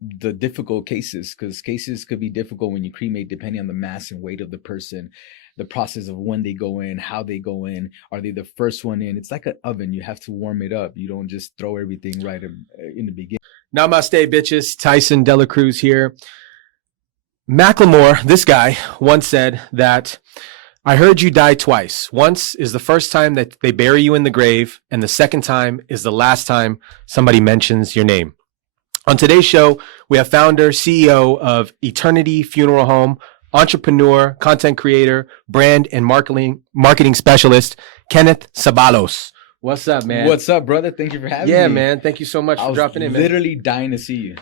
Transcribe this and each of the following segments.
the difficult cases, because cases could be difficult when you cremate, depending on the mass and weight of the person, the process of when they go in, how they go in, are they the first one in? It's like an oven. You have to warm it up. You don't just throw everything right in the beginning. Namaste, bitches. Tyson Dela Cruz here. Macklemore, this guy, once said that I heard you die twice. Once is the first time that they bury you in the grave, and the second time is the last time somebody mentions your name. On today's show, we have founder, CEO of Eternidad Funeral Home, entrepreneur, content creator, brand and marketing specialist, Kenneth Ceballos. What's up, man? What's up, brother? Thank you for having me. Yeah, man. Thank you so much for dropping in, man. Literally dying to see you.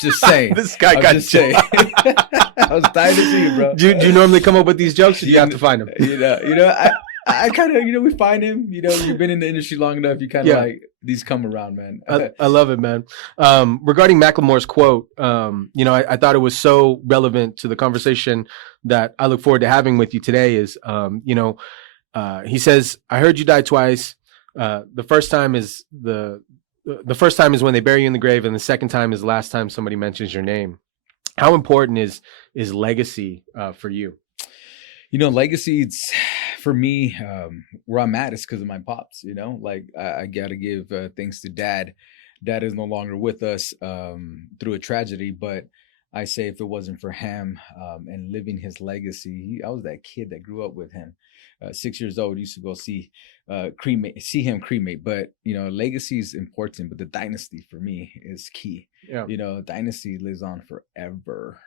Just saying. This guy got just saying. I was dying to see you, bro. Do you normally come up with these jokes, or do you have to find them? I kind of, we find him. You've been in the industry long enough. You kind of like these come around, man. I love it, man. Regarding Macklemore's quote, I thought it was so relevant to the conversation that I look forward to having with you today. Is he says, "I heard you die twice. The first time is when they bury you in the grave, and the second time is the last time somebody mentions your name." How important is legacy for you? Legacy, it's for me, where I'm at is because of my pops. I got to give thanks to dad. Dad is no longer with us through a tragedy, but I say if it wasn't for him and living his legacy, I was that kid that grew up with him. 6 years old, used to go see him cremate. But legacy is important, but the dynasty for me is key. Yeah. Dynasty lives on forever.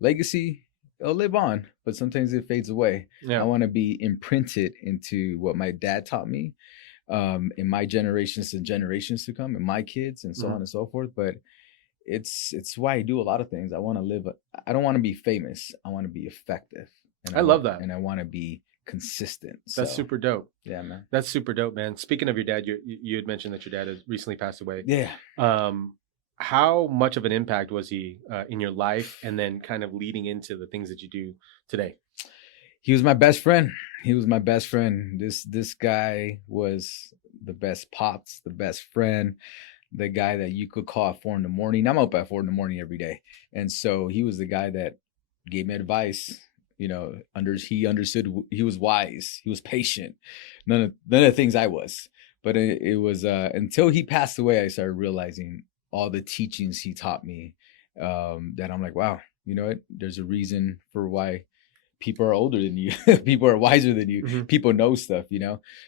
Legacy, it'll live on, but sometimes it fades away. Yeah. I want to be imprinted into what my dad taught me, in my generations and generations to come, and my kids, and so on and so forth. But it's why I do a lot of things. I want to live. I don't want to be famous. I want to be effective. And I love that. And I want to be consistent. That's super dope. Yeah, man. That's super dope, man. Speaking of your dad, you had mentioned that your dad has recently passed away. Yeah. How much of an impact was he in your life, and then kind of leading into the things that you do today? He was my best friend. This guy was the best pops, the best friend, the guy that you could call at 4 a.m. I'm up at 4 a.m. every day. And so he was the guy that gave me advice. He understood. He was wise. He was patient. None of the things I was. But it was until he passed away, I started realizing all the teachings he taught me, that I'm like, wow, you know what? There's a reason for why people are older than you. People are wiser than you. Mm-hmm. People know stuff,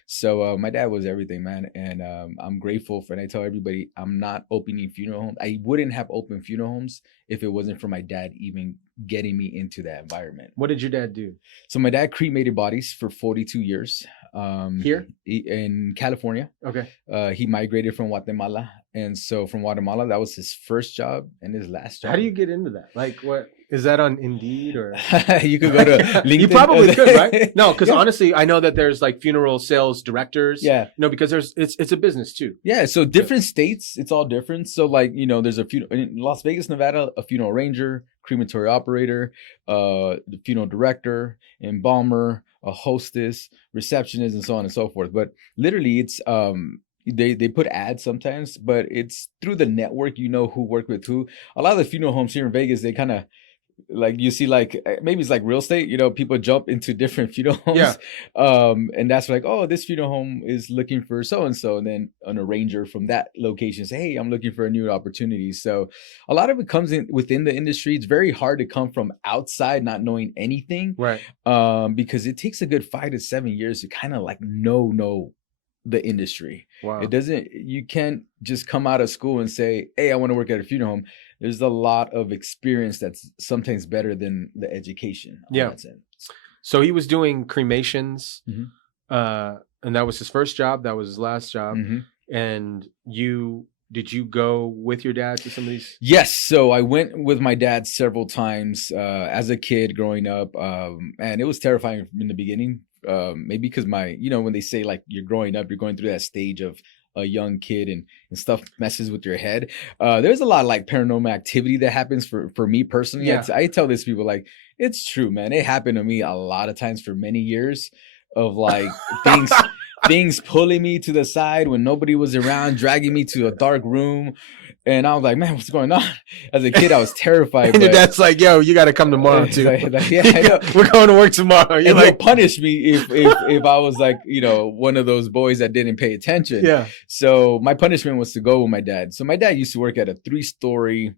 So my dad was everything, man. And I'm grateful for, and I tell everybody, I'm not opening funeral homes. I wouldn't have opened funeral homes if it wasn't for my dad even getting me into that environment. What did your dad do? So my dad cremated bodies for 42 years. Here? In California. Okay. He migrated from Guatemala. And so from Guatemala, that was his first job and his last job. How do you get into that? Like, what is that on Indeed or? You could go to LinkedIn. You probably could, right? No, because honestly, I know that there's like funeral sales directors. Yeah. Because it's a business too. Yeah. So different states, it's all different. So like, there's a funeral in Las Vegas, Nevada, a funeral ranger, crematory operator, the funeral director, embalmer, a hostess, receptionist, and so on and so forth. But literally, it's they put ads sometimes, but it's through the network. Who worked with who. A lot of the funeral homes here in Vegas, they kind of like, you see, like maybe it's like real estate. People jump into different funeral homes. Yeah. And that's like, oh, this funeral home is looking for so and so, and then an arranger from that location say, hey, I'm looking for a new opportunity. So a lot of it comes in within the industry. It's very hard to come from outside, not knowing anything, right? Because it takes a good 5 to 7 years to kind of like know the industry. Wow. You can't just come out of school and say, hey, I want to work at a funeral home. There's a lot of experience that's sometimes better than the education. Yeah. So he was doing cremations, and that was his first job. That was his last job. Mm-hmm. And did you go with your dad to some of these? Yes. So I went with my dad several times as a kid growing up. And it was terrifying in the beginning. Maybe because when they say like you're growing up, you're going through that stage of a young kid and stuff messes with your head. There's a lot of like paranormal activity that happens for me personally. Yeah. I tell this people, like, it's true, man. It happened to me a lot of times for many years of like things things pulling me to the side when nobody was around, dragging me to a dark room. And I was like, man, what's going on? As a kid, I was terrified. And your But dad's like, yo, you got to come tomorrow too. yeah, I know. We're going to work tomorrow. You're And like, he'll punish me if I was like, one of those boys that didn't pay attention. yeah. So my punishment was to go with my dad. So my dad used to work at a 3-story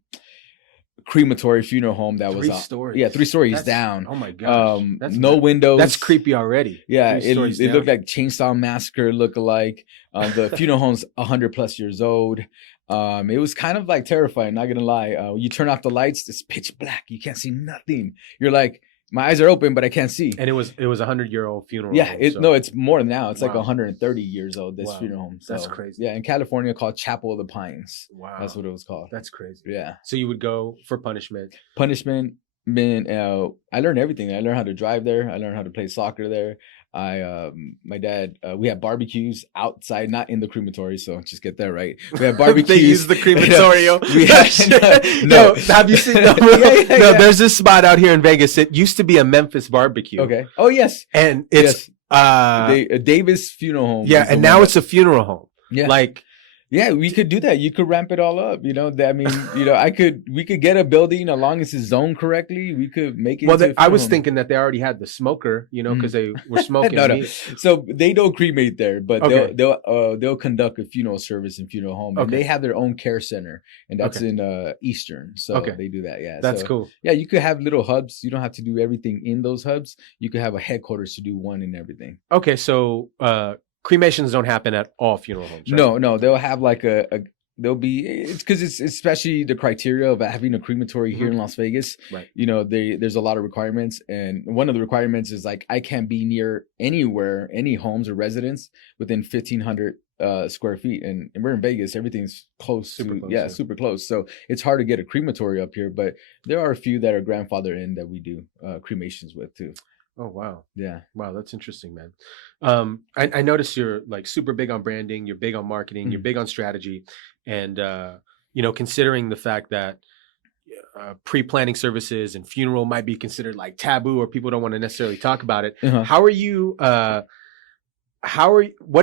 crematory funeral home that was 3 stories. Yeah, 3 stories down. Oh my gosh. No windows. That's creepy already. Yeah, 3 it stories looked down. like Chainsaw Massacre look-alike. The funeral home's 100 plus years old. It was kind of like terrifying, not gonna lie. You turn off the lights, it's pitch black. You can't see nothing. You're like, my eyes are open, but I can't see. And it was a 100-year-old funeral. Yeah, home, so. no, it's more now. It's like Wow. 130 years old. This Wow. funeral home. So, That's crazy. Yeah, in California, called Chapel of the Pines. Wow. That's what it was called. That's crazy. Yeah. So you would go for punishment. Punishment. I learned everything. I learned how to drive there. I learned how to play soccer there. My dad, we had barbecues outside, not in the crematory. So just get that right. We had barbecues. They use the crematorio. We had, no, have you seen? No, yeah. There's this spot out here in Vegas. It used to be a Memphis barbecue. Okay. Oh yes. And it's Davis Funeral Home. Yeah, and now it's a funeral home. Yeah. Like. Yeah, we could do that. You could ramp it all up. I mean, we could get a building as long as it's zoned correctly. We could make it. Well, I was thinking that they already had the smoker, because they were smoking. No. So they don't cremate there, but Okay. they'll conduct a funeral service in funeral home, and they have their own care center, and that's in Eastern. So they do that. Yeah, that's cool. Yeah, you could have little hubs. You don't have to do everything in those hubs. You could have a headquarters to do one and everything. Okay, so cremations don't happen at all funeral homes, right? No, they'll have like it's because it's especially the criteria of having a crematory here in Las Vegas. Right. There's a lot of requirements, and one of the requirements is like I can't be near anywhere, any homes or residents within 1,500 square feet, and we're in Vegas. Everything's close, super close. So it's hard to get a crematory up here, but there are a few that are grandfathered in that we do cremations with too. Oh wow. Yeah. Wow, that's interesting, man. I noticed you're like super big on branding, you're big on marketing, you're big on strategy, and considering the fact that pre-planning services and funeral might be considered like taboo or people don't want to necessarily talk about it. How are you what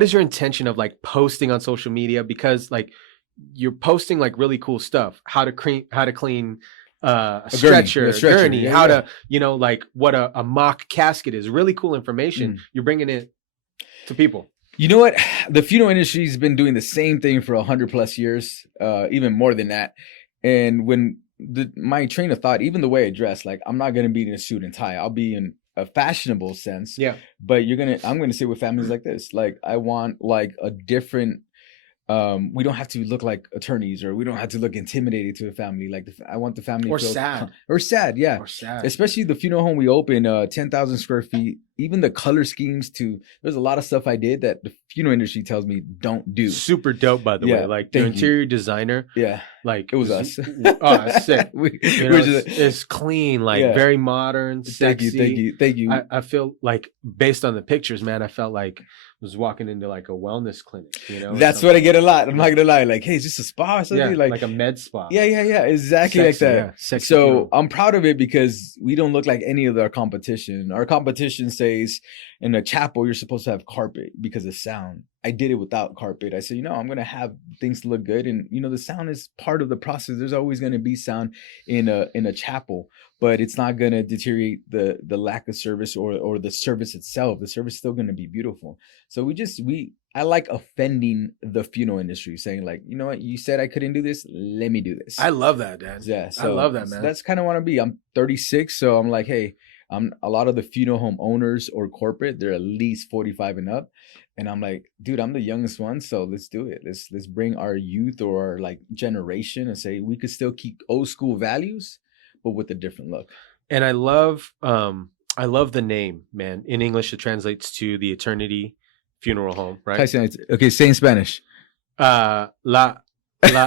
is your intention of like posting on social media? Because like you're posting like really cool stuff, how to clean a stretcher, gurney, how to, like what a mock casket is. Really cool information. You're bringing it to people. You know what? The funeral industry has been doing the same thing for 100 plus years, even more than that. And when my train of thought, even the way I dress, like I'm not going to be in a suit and tie. I'll be in a fashionable sense. Yeah. But I'm going to sit with families like this. Like I want like a different, we don't have to look like attorneys, or we don't have to look intimidating to a family. Like I want the family or to feel sad. Or sad, yeah. Or sad. Especially the funeral home we opened, 10,000 square feet. Even the color schemes too. There's a lot of stuff I did that the funeral industry tells me don't do. Super dope, by the way. Like the interior designer. Yeah. Like it was us. It's sick. It's clean, like very modern, sexy. Thank you. I feel like based on the pictures, man, I felt like I was walking into like a wellness clinic. That's what I get a lot. I'm not gonna lie. Like, hey, is this a spa or something? Yeah, like a med spa. Yeah. Exactly, sexy, like that. Yeah. Sexy so funeral. I'm proud of it because we don't look like any of our competition. Our competition says in a chapel you're supposed to have carpet because of sound. I did it without carpet. I said, I'm going to have things to look good. And, the sound is part of the process. There's always going to be sound in a chapel, but it's not going to deteriorate the lack of service or the service itself. The service is still going to be beautiful. So I like offending the funeral industry, saying like, you know what, you said I couldn't do this. Let me do this. I love that, Dad. Yeah. I love that, man. That's kind of what I want to be. I'm 36. So I'm like, hey, a lot of the funeral home owners or corporate, they're at least 45 and up. And I'm like, dude, I'm the youngest one. So let's do it. Let's bring our youth or our like generation and say we could still keep old school values, but with a different look. And I love the name, man. In English, it translates to the Eternity Funeral Home, right? Okay, say in Spanish. La eternidad. La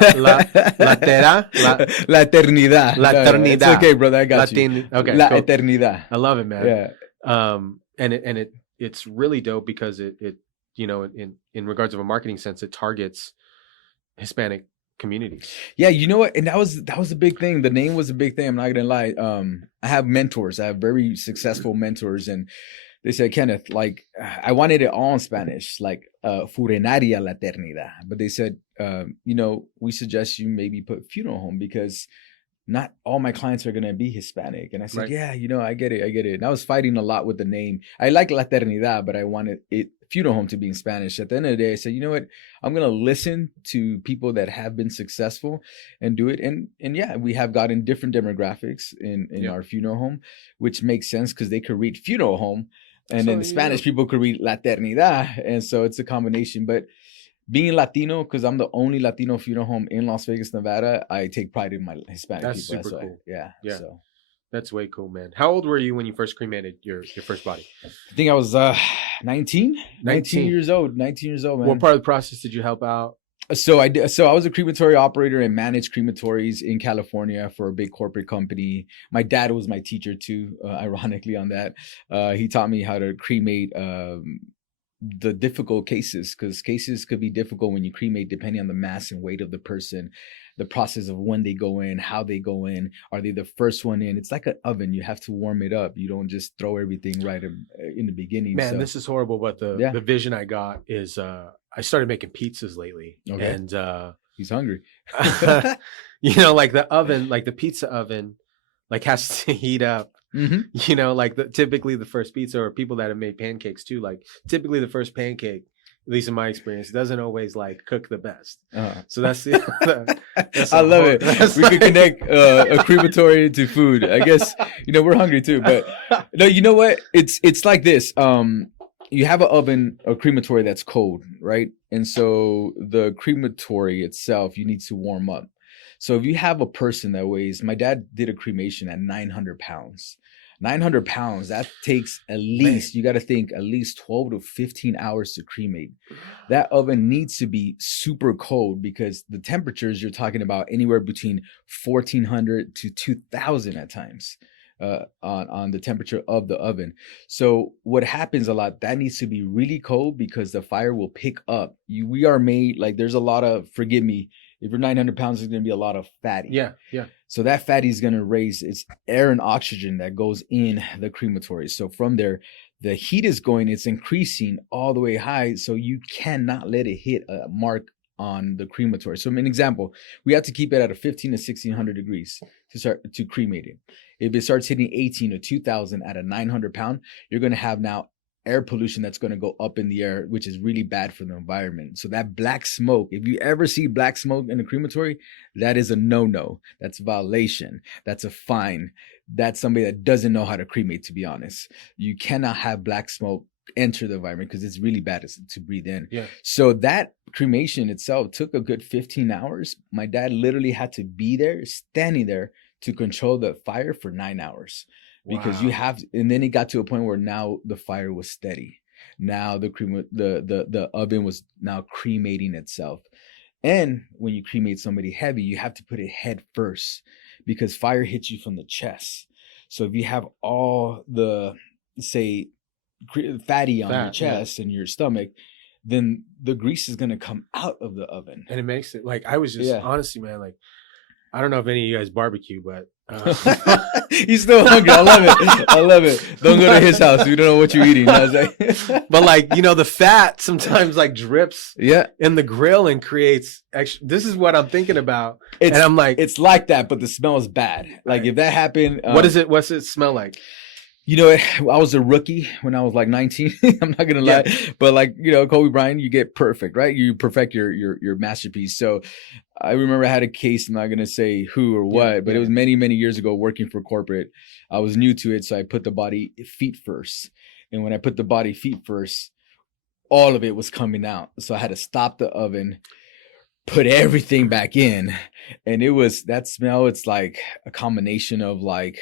eternidad. It's okay, brother. I got you. Okay, La cool. eternidad. I love it, man. Yeah. And it's really dope because it in regards of a marketing sense, it targets Hispanic communities. Yeah, you know what? And that was a big thing. The name was a big thing. I'm not gonna lie. I have mentors. I have very successful mentors, and They said, Kenneth, like I wanted it all in Spanish, like Furenaria la Eternidad. But they said, we suggest you maybe put funeral home because not all my clients are going to be Hispanic. And I said, Right. yeah, I get it. I get it. And I was fighting a lot with the name. I like La Eternidad, but I wanted it funeral home to be in Spanish. At the end of the day, I said, you know what? I'm going to listen to people that have been successful and do it. And yeah, we have gotten different demographics in our funeral home, which makes sense because they could read funeral home. And then the Spanish people could read La Eternidad. And so it's a combination. But being Latino, because I'm the only Latino funeral home in Las Vegas, Nevada, I take pride in my Hispanic That's people. super cool. Yeah. So that's way cool, man. How old were you when you first cremated your first body? I think I was 19 years old. 19 years old, man. What part of the process did you help out? So I did. So I was a crematory operator and managed crematories in California for a big corporate company. My dad was my teacher too. Ironically, on that, he taught me how to cremate the difficult cases, because cases could be difficult when you cremate depending on the mass and weight of the person, the process of when they go in, how they go in, are they the first one in? It's like an oven. You have to warm it up. You don't just throw everything right in the beginning. Man, this is horrible, but the vision I got is I started making pizzas lately. Okay. And he's hungry. Like the oven, like the pizza oven, like has to heat up. Mm-hmm. Like typically the first pizza, or people that have made pancakes too, like typically the first pancake, at least in my experience, doesn't always like cook the best. So that's I love it. We could connect a crematory to food. I guess we're hungry too, but no, you know what? It's like this. You have an oven, a crematory that's cold, right? And so the crematory itself, you need to warm up. So if you have a person that weighs, my dad did a cremation at 900 pounds. 900 pounds, that takes at least, you got to think, at least 12 to 15 hours to cremate. That oven needs to be super cold because the temperatures you're talking about anywhere between 1400 to 2000 at times on the temperature of the oven. So what happens a lot, that needs to be really cold because the fire will pick up. We are made, like there's a lot of, forgive me, if you're 900 pounds, there's going to be a lot of fatty. Yeah. So that fatty is going to raise its air and oxygen that goes in the crematory. So from there, the heat is going, it's increasing all the way high. So you cannot let it hit a mark on the crematory. So an example, we have to keep it at a 15 to 1600 degrees to cremate it. If it starts hitting 18 or 2000 at a 900 pound, you're going to have now air pollution that's going to go up in the air, which is really bad for the environment. So that black smoke, if you ever see black smoke in a crematory, that is a no-no. That's a violation. That's a fine. That's somebody that doesn't know how to cremate, to be honest. You cannot have black smoke enter the environment because it's really bad to breathe in. Yeah. So that cremation itself took a good 15 hours. My dad literally had to be there, standing there to control the fire for 9 hours. Because you have, and then it got to a point where now the fire was steady. Now the oven was now cremating itself. And when you cremate somebody heavy, you have to put it head first because fire hits you from the chest. So if you have all the, say, fatty on your chest and your stomach, then the grease is going to come out of the oven. And it makes it like, I was just honestly, man, like, I don't know if any of you guys barbecue, but he's still hungry. I love it. Don't go to his house. We don't know what you're eating. But like, the fat sometimes like drips in the grill and creates extra. This is what I'm thinking about. And I'm like, it's like that, but the smell is bad. Like if that happened, what's it smell like? I was a rookie when I was like 19. I'm not gonna lie, but like Kobe Bryant, you get perfect, right? You perfect your masterpiece. So I remember I had a case. I'm not gonna say who or what, but it was many years ago working for corporate. I was new to it, so I put the body feet first. And when I put the body feet first, all of it was coming out. So I had to stop the oven, put everything back in, and it was that smell. It's like a combination of like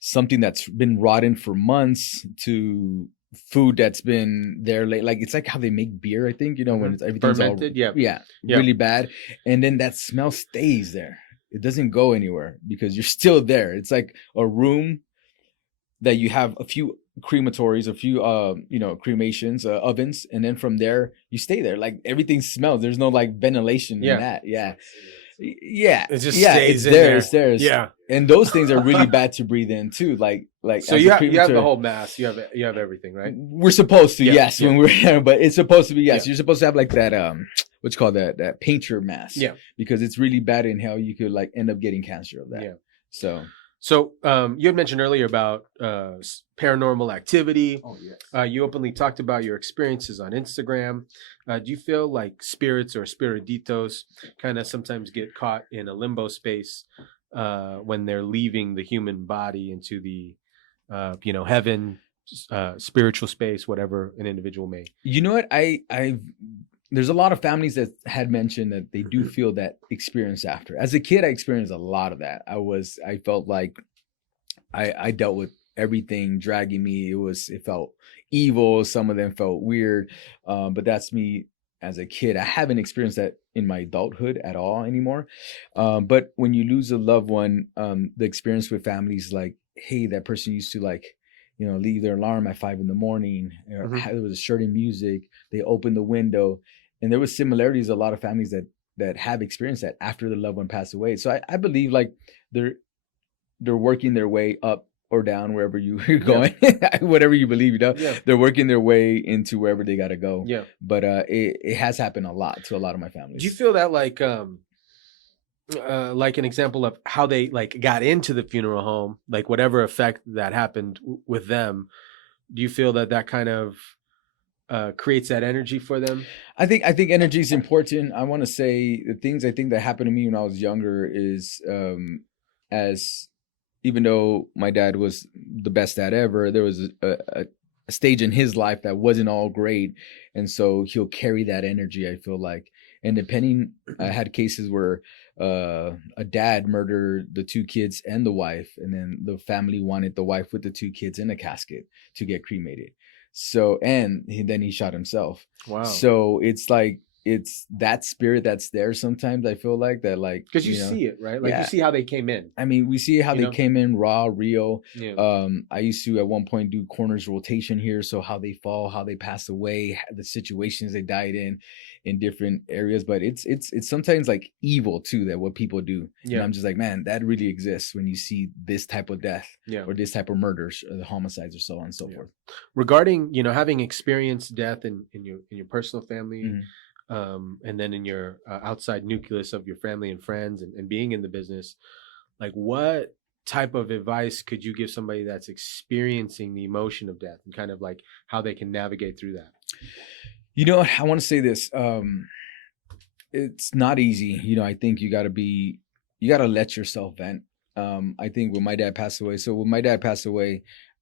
something that's been rotten for months to food that's been there late. Like it's like how they make beer, I think, when it's everything's fermented, really bad. And then that smell stays there. It doesn't go anywhere because you're still there. It's like a room that you have a few crematories, a few cremations, ovens, and then from there you stay there. Like everything smells. There's no like ventilation in that. Yeah. Yeah, It just yeah, it's stays in there, there. it's there. Yeah. And those things are really bad to breathe in too. Like So as a you have the premature, whole mass. You have everything, right? we're supposed to, Yeah. yes, Yeah. when we're here, but it's supposed to be yes. Yeah. You're supposed to have like that what's called that painter mask. Yeah. Because it's really bad in hell. You could like end up getting cancer of that. Yeah. So You had mentioned earlier about paranormal activity. oh yes. You openly talked about your experiences on Instagram. Do you feel like spirits or spirititos kind of sometimes get caught in a limbo space when they're leaving the human body into the, heaven, spiritual space, whatever an individual may? You know what? I've there's a lot of families that had mentioned that they do feel that experience after. As a kid, I experienced a lot of that. I felt like I dealt with everything dragging me. It felt evil. Some of them felt weird. But that's me as a kid. I haven't experienced that in my adulthood at all anymore. But when you lose a loved one, the experience with families like, hey, that person used to like, leave their alarm at 5 a.m. Or there was a certain music. They opened the window, and there was similarities. A lot of families that have experienced that after the loved one passed away. So I believe like they're working their way up or down wherever you're going, whatever you believe, they're working their way into wherever they got to go. Yeah. But it has happened a lot to a lot of my families. Do you feel that like an example of how they like got into the funeral home, like whatever effect that happened with them? Do you feel that kind of creates that energy for them? I think energy is important. I want to say the things I think that happened to me when I was younger is as even though my dad was the best dad ever, there was a stage in his life that wasn't all great. And so he'll carry that energy, I feel like. And depending, I had cases where a dad murdered the 2 kids and the wife, and then the family wanted the wife with the 2 kids in a casket to get cremated. So, and then he shot himself. Wow. So it's like, it's that spirit that's there sometimes. I feel like that, like, because you see it, right? Like you see how they came in. I mean, we see how they came in raw, real. Yeah. I used to at one point do corners rotation here. So how they fall, how they pass away, the situations they died in different areas. But it's sometimes like evil too, that what people do. Yeah. And I'm just like, man, that really exists when you see this type of death or this type of murders or the homicides or so on and so forth. Regarding, having experienced death in your personal family, and then in your outside nucleus of your family and friends and being in the business, like what type of advice could you give somebody that's experiencing the emotion of death and kind of like how they can navigate through that? You know what? I want to say this. It's not easy. I think you got to let yourself vent. I think when my dad passed away,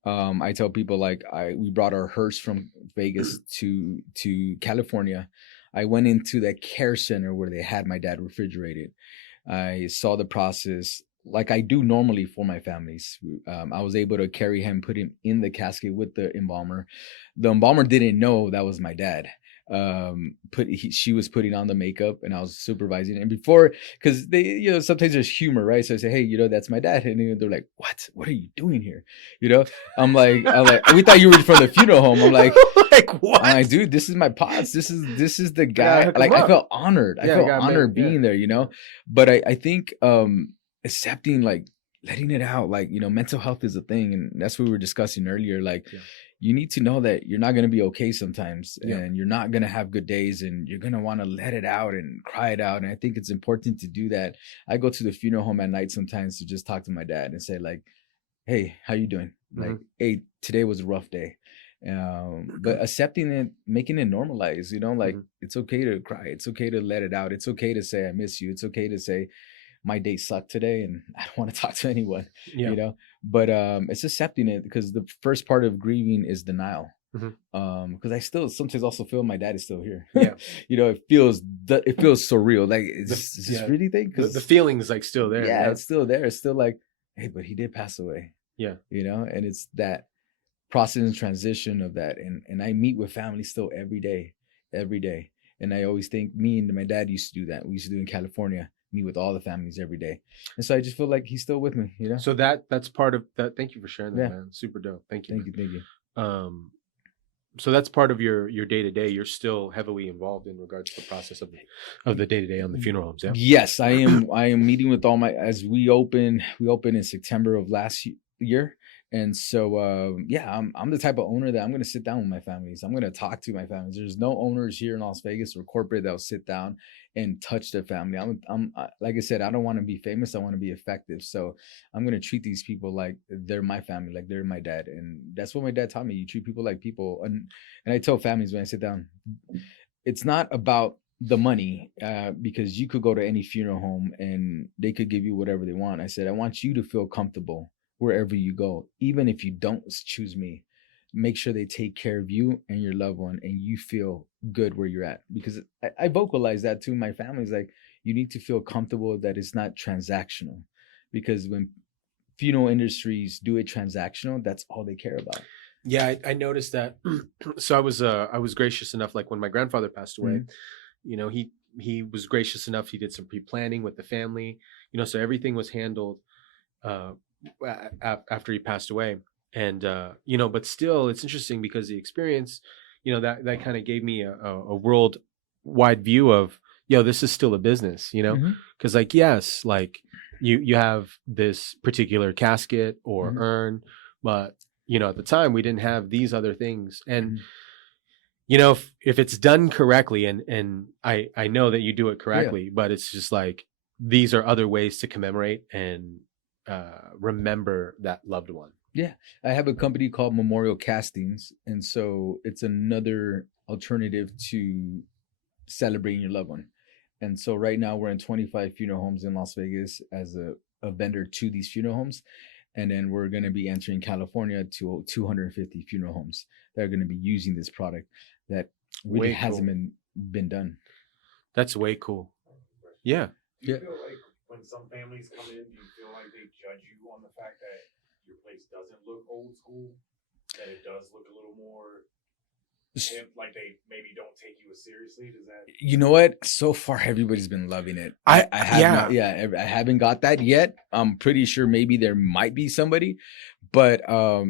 I tell people like we brought our hearse from Vegas to California. I went into that care center where they had my dad refrigerated. I saw the process like I do normally for my families. I was able to carry him, put him in the casket with the embalmer. The embalmer didn't know that was my dad. She was putting on the makeup and I was supervising. And before, because they, sometimes there's humor, right? So I say, hey, that's my dad. And they're like, what are you doing here? I'm like, we thought you were from the funeral home. I'm like, what? I'm like, dude, this is my pops. This is the guy. Like, I felt honored. I felt honored being there, But I think accepting, like letting it out, like, mental health is a thing. And that's what we were discussing earlier. Like, you need to know that you're not going to be okay sometimes and you're not going to have good days and you're going to want to let it out and cry it out. And I think it's important to do that. I go to the funeral home at night sometimes to just talk to my dad and say like, hey, how you doing? Like, hey, today was a rough day. But accepting it, making it normalized, like it's okay to cry. It's okay to let it out. It's okay to say, I miss you. It's okay to say, my day sucked today and I don't want to talk to anyone, but it's accepting it, because the first part of grieving is denial. Because I still sometimes also feel my dad is still here. It feels surreal. Like, is this really thing? Because the feeling is like still there. Yeah, it's still there. It's still like, hey, but he did pass away. And it's that process and transition of that. And I meet with family still every day. And I always think me and my dad used to do that. We used to do in California. Meet with all the families every day, and so I just feel like he's still with me. So that's part of that. Thank you for sharing that, man. Super dope. Thank you. Thank you. So that's part of your day to day. You're still heavily involved in regards to the process of the day to day on the funeral homes. Yeah. Yes, I am meeting with all my as we open in September of last year. And so yeah, I'm the type of owner that I'm going to sit down with my families. I'm going to talk to my families. There's no owners here in Las Vegas or corporate that will sit down and touch their family. Like I said, I don't want to be famous. I want to be effective. So I'm going to treat these people like they're my family, like they're my dad. And that's what my dad taught me. You treat people like people. And I tell families when I sit down, it's not about the money, because you could go to any funeral home and they could give you whatever they want. I said, I want you to feel comfortable wherever you go, even if you don't choose me. Make sure they take care of you and your loved one, and you feel good where you're at. Because I vocalize that to my family's like, you need to feel comfortable that it's not transactional. Because when funeral industries do it transactional, that's all they care about. Yeah, I noticed that. So I was gracious enough, like when my grandfather passed away, Mhm. you know, he was gracious enough. He did some pre-planning with the family, you know, so everything was handled uh, after he passed away. And you know, but still, it's interesting because the experience, you know, that kind of gave me a world wide view of, yo, this is still a business, you know, Mhm. because like yes, like you have this particular casket or Mhm. urn, but you know, at the time we didn't have these other things. And Mhm. you know, if it's done correctly, and I know that you do it Yeah. correctly, but it's just like these are other ways to commemorate and remember that loved one. Yeah, I have a company called Memorial Castings, and so it's another alternative to celebrating your loved one. And so right now we're in 25 funeral homes in Las Vegas as a vendor to these funeral homes, and then we're going to be entering California to 250 funeral homes that are going to be using this product that really Way hasn't cool. been done. That's way cool. Yeah. Do you feel like when some families come in, do you feel like they judge you on the fact that your place doesn't look old school? That it does look a little more like they maybe don't take you as seriously? Does that? You know what? So far, everybody's been loving it. I I have not, yeah. yeah, I haven't got that yet. I'm pretty sure maybe there might be somebody, but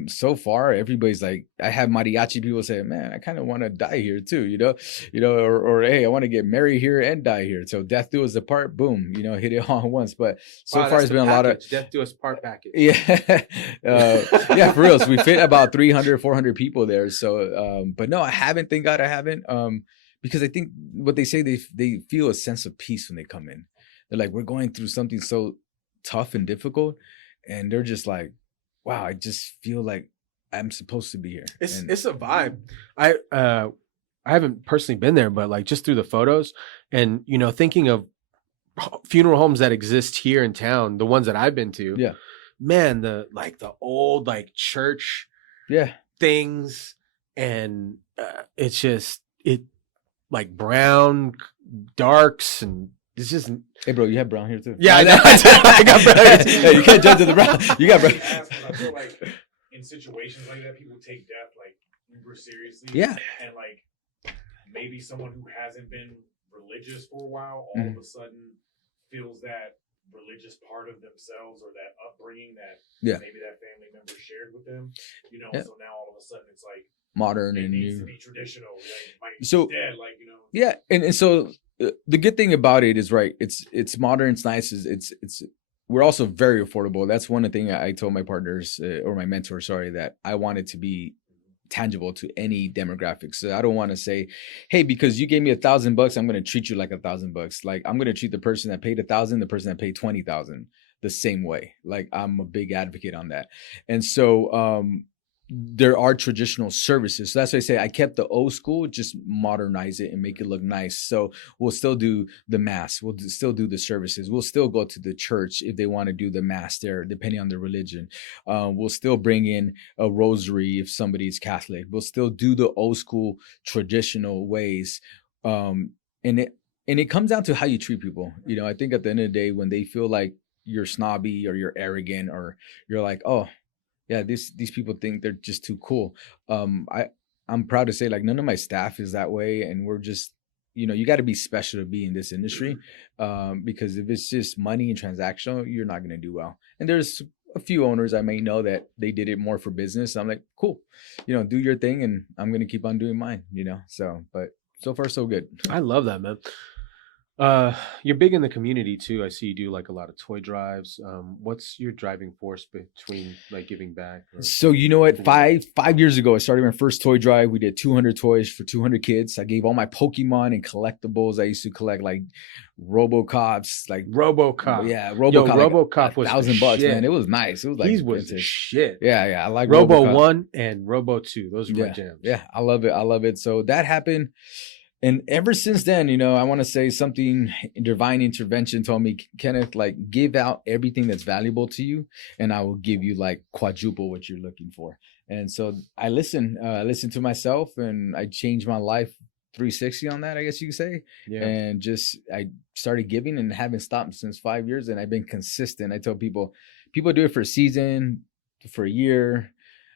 so far everybody's like, I have mariachi people say, man, I kind of want to die here too, or hey, I want to get married here and die here. So death do us apart, boom, hit it all at once. But so Wow, far that's it's the been a lot of, package. Death do us part package. yeah, yeah, for real. So we fit about 300, 400 people there. So, but no, I haven't. Thank God I haven't. Because I think what they say, they feel a sense of peace when they come in. They're like, we're going through something so tough and difficult, and they're just like, wow, I just feel like I'm supposed to be here. And It's a vibe. I haven't personally been there, but like just through the photos and you know, thinking of funeral homes that exist here in town, the ones that I've been to, yeah, man, the old like church yeah, things, and it's just it like brown darks, and it's just hey, bro, you have brown here too. yeah, I know. I got brown here too. Hey, you can't judge the brown. You got brown. I feel like in situations like that, people take death like uber seriously. Yeah. And like maybe someone who hasn't been religious for a while all of a sudden feels that religious part of themselves or that upbringing that maybe that family member shared with them, Yeah. so now all of a sudden it's like Modern it and needs new. to be traditional, like So dead, like yeah, and so the good thing about it is right. It's modern. It's nice. It's we're also very affordable. That's one of the things I told my partners or my mentor, sorry, that I wanted to be tangible to any demographic. So I don't want to say, hey, because you gave me $1,000, I'm going to treat you like $1,000. Like I'm going to treat the person that paid 1,000, the person that paid 20,000 the same way. Like I'm a big advocate on that. And so there are traditional services. So that's why I say I kept the old school, just modernize it and make it look nice. So we'll still do the mass. We'll still do the services. We'll still go to the church if they want to do the mass there, depending on the religion. We'll still bring in a rosary if somebody's Catholic. We'll still do the old school traditional ways. And it comes down to how you treat people. I think at the end of the day, when they feel like you're snobby or you're arrogant or you're like, oh, yeah, these people think they're just too cool. I'm proud to say like none of my staff is that way, and we're just you got to be special to be in this industry, because if it's just money and transactional, you're not going to do well. And there's a few owners I may know that they did it more for business. I'm like, cool, do your thing, and I'm gonna keep on doing mine. So, but so far so good. I love that, man. You're big in the community too. I see you do like a lot of toy drives. What's your driving force between like giving back? So you know what? 5 years ago, I started my first toy drive. We did 200 toys for 200 kids. I gave all my Pokemon and collectibles. I used to collect like RoboCops, like RoboCop. Yeah, RoboCop. Yo, RoboCop was $1,000, shit. man. It was nice. It was like He was vintage. shit. Yeah. I like Robo RoboCop. 1 and Robo 2. Those were my jams. Yeah, I love it. So that happened. And ever since then, I want to say something, divine intervention told me, Kenneth, like give out everything that's valuable to you, and I will give you like quadruple what you're looking for. And so I listened to myself, and I changed my life 360 on that, I guess you could say. Yeah. And I started giving and haven't stopped since 5 years. And I've been consistent. I tell people do it for a season, for a year.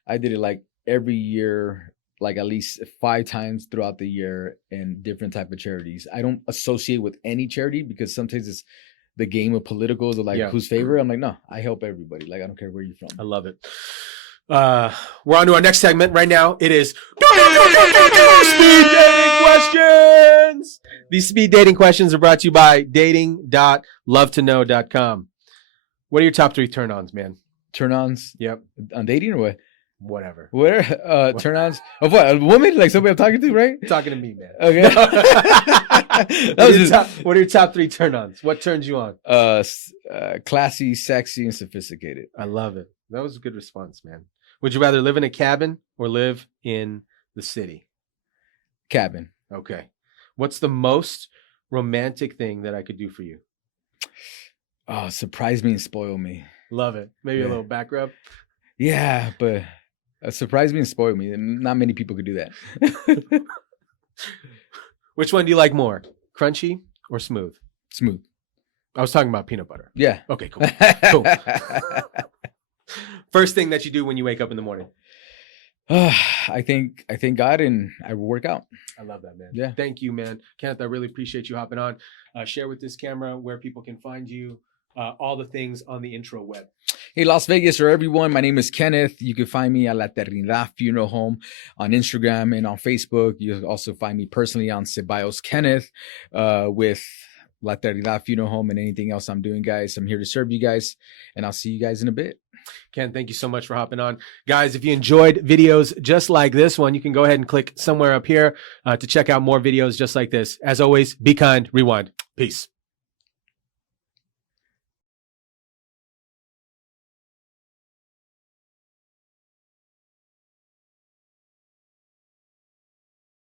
I did it like every year, like at least 5 times throughout the year in different type of charities. I don't associate with any charity because sometimes it's the game of politicals or like who's favorite. I'm like, no, I help everybody. Like, I don't care where you're from. I love it. We're on to our next segment right now. It is speed dating questions. These speed dating questions are brought to you by dating.lovetoknow.com. What are your top 3 turn-ons, man? Turn-ons? Yep. On dating or what? Whatever. Where turn-ons of what? A woman? Like somebody I'm talking to, right? Talking to me, man. Okay. What are your top 3 turn-ons? What turns you on? Classy, sexy, and sophisticated. I love it. That was a good response, man. Would you rather live in a cabin or live in the city? Cabin. Okay. What's the most romantic thing that I could do for you? Oh, surprise me and spoil me. Love it. Maybe a little back rub. Yeah, but surprise me and spoil me. Not many people could do that. Which one do you like more? Crunchy or smooth? Smooth. I was talking about peanut butter. Yeah. Okay, cool. Cool. First thing that you do when you wake up in the morning? I thank God and I work out. I love that, man. Yeah. Thank you, man. Kenneth, I really appreciate you hopping on. Share with this camera where people can find you, all the things on the intro web. Hey, Las Vegas or everyone. My name is Kenneth. You can find me at La Eternidad Funeral Home on Instagram and on Facebook. You can also find me personally on Ceballos Kenneth with La Eternidad Funeral Home and anything else I'm doing, guys. I'm here to serve you guys, and I'll see you guys in a bit. Ken, thank you so much for hopping on. Guys, if you enjoyed videos just like this one, you can go ahead and click somewhere up here to check out more videos just like this. As always, be kind, rewind. Peace.